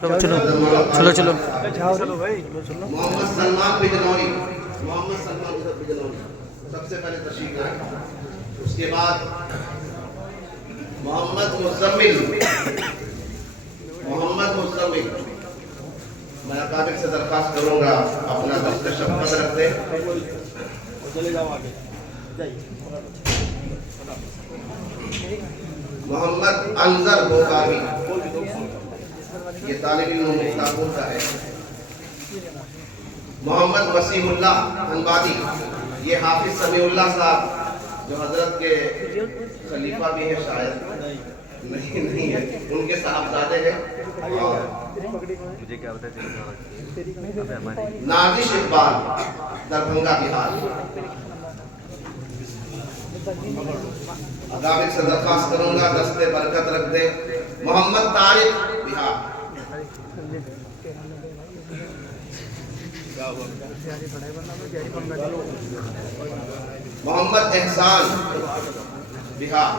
چلو چلو چلو محمد سلمان بجنوری سب سے پہلے تشریف لائے. اس کے بعد محمد مزمل. میں اکابر سے درخواست کروں گا اپنا دست شفقت رکھتے. محمد انظر بوکاوی، یہ طالب علم مفتاحپور کا ہے. محمد وسیم اللہ انبادی، یہ حافظ سمیع اللہ صاحب جو حضرت کے خلیفہ بھی ہیں، شاید نہیں ہے، ان کے صاحبزادے ہیں. نازش اقبال، دربھنگہ بہار. اکابر سے درخواست کروں گا دستے برکت رکھ دے. محمد طارق، بہار. محمد احسان، بہار.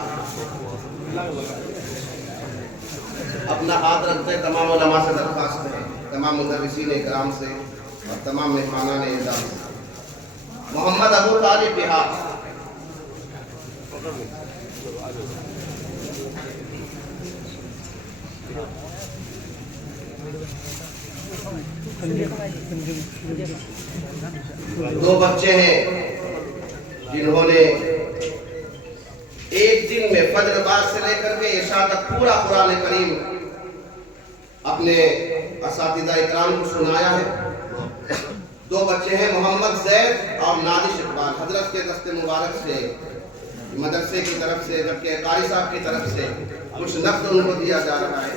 اپنا ہاتھ رکھتے تمام علماء سے درخواست ہے، تمام مدرسین اکرام سے اور تمام مہمانان اعزاز سے. محمد ابو طالب، بہار. دو بچے ہیں جنہوں نے ایک دن میں فجر بعد سے لے کر کے عشاء تک پورا قرآن کریم اپنے اساتذہ اکرام کو سنایا ہے. دو بچے ہیں محمد زید اور نازش اقبال. حضرت کے دست مبارک سے مدرسے کی طرف سے جبکہ قاری صاحب کی طرف سے کچھ نقد ان کو دیا جا رہا ہے.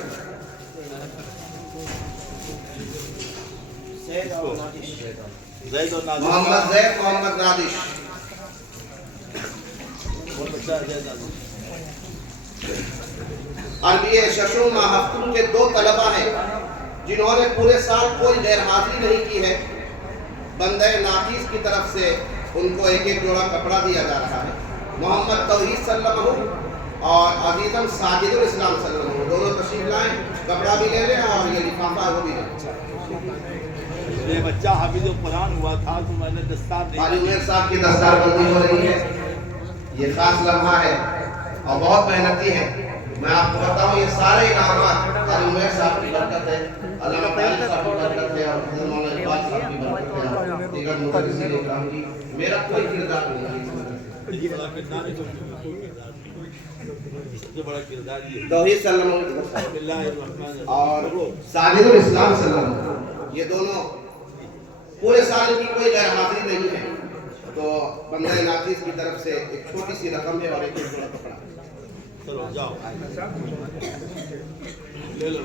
محمد زید، محمد نادش. عربی ششم ماہ ہفتم کے دو طلبہ ہیں جنہوں نے پورے سال کوئی غیر حاضری نہیں کی ہے. بندہ ناقیس کی طرف سے ان کو ایک ایک جوڑا کپڑا دیا جا رہا ہے. محمد توحید صلی اللہ علیہ وسلم اور عزیزم ساجد الاسلام صلی اللہ علیہ وسلم دونوں تشریف لائیں. کپڑا بھی لے لیں اور یہ لفافہ وہ بھی لیں. میرے بچہ حافظ قرآن ہوا تھا تو میں نے دستار قاری عمیر صاحب کی دستار بندی ہو رہی ہے. یہ خاص لمحہ ہے اور بہت محنتی ہے. میں آپ کو بتاؤں یہ سارے انعامات قاری عمیر صاحب کی برکت ہے، علامہ طالب صاحب کی برکت ہے اور حضرت مولانا اقبال صاحب کی برکت ہے اور دیگر مدرسین اکرام کی. میرا کوئی کردار نہیں ہے. توحید صلی اللہ علیہ وسلم اور ساجد الاسلام صلی اللہ علیہ وسلم، یہ دونوں پورے سال کی کوئی غیر حاضری نہیں ہے. تو بندہ ناقیس کی طرف سے ایک چھوٹی سی رقم ہے اور ایک جوڑا کپڑا. چلو جاؤ لے لو.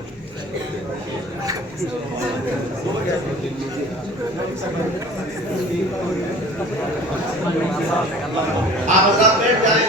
آپ حضرات بیٹھ جائیں